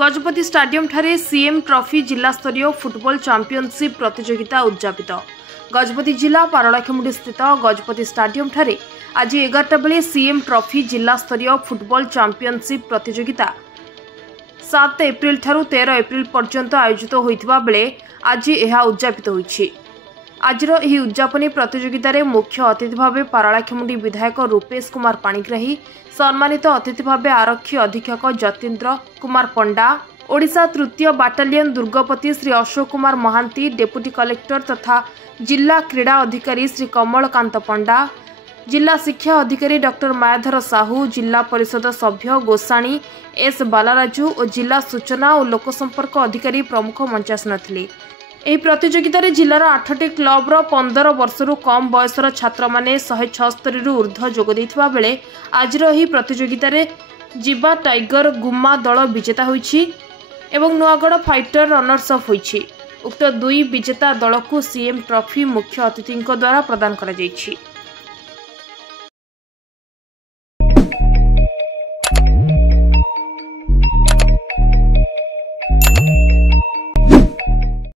Gajapati stadium ठारे CM trophy जिला स्तरीय फुटबॉल चैंपियनशिप प्रतियोगिता उद्यापित। गजपति जिला पारलाखेमुंडी स्थित गजपति स्टाडियम ठारे आज 11टा बेले सीएम ट्रॉफी जिला स्तरीय फुटबॉल चैंपियनशिप प्रतियोगिता 7 एप्रिल ठारू 13 एप्रिल पर्यंत आयोजित होइतिबा बेले आज यह उद्यापित होइछि। आजर यह उद्यापनी प्रतियोगिता रे मुख्य अतिथि भाव पारलाखेमुंडी विधायक रूपेश कुमार पाणिग्राही, सम्मानित अतिथि भाव आरक्षी अधीक्षक जतीन्द्र कुमार पंडा, ओडिशा तृतीय बाटालियन दुर्गपति श्री अशोक कुमार महांती, डेप्यूटी कलेक्टर तथा जिला क्रीड़ा अधिकारी श्री कमलकांत पंडा, जिला शिक्षा अधिकारी डॉक्टर मायाधर साहू, जिला परिषद सभ्य गोसाणी एस बालाराजू और जिला सूचना और लोकसंपर्क अधिकारी प्रमुख मंचासन थिले। ଏହି ପ୍ରତିଯୋଗିତାରେ ଜିଲ୍ଲାର 8ଟି କ୍ଲବର 15 ବର୍ଷରୁ କମ୍ ବୟସର ଛାତ୍ରମାନେ 176 ରୁ ଊର୍ଦ୍ଧ୍ୱ ଯୋଗ ଦେଇଥିବା ବେଳେ ଆଜିର ଏହି ପ୍ରତିଯୋଗିତାରେ ଜିବା ଟାଇଗର ଗୁମା ଦଳ ବିଜେତା ହୋଇଛି ଏବଂ ନୂଆଗଡ଼ ଫାଇଟର ରନର୍ସ ଅଫ୍ ହୋଇଛି। ଉକ୍ତ ଦୁଇ ବିଜେତା ଦଳକୁ ସିଏମ୍ ଟ୍ରଫି ମୁଖ୍ୟ ଅତିଥିଙ୍କ ଦ୍ୱାରା ପ୍ରଦାନ କରାଯାଇଛି।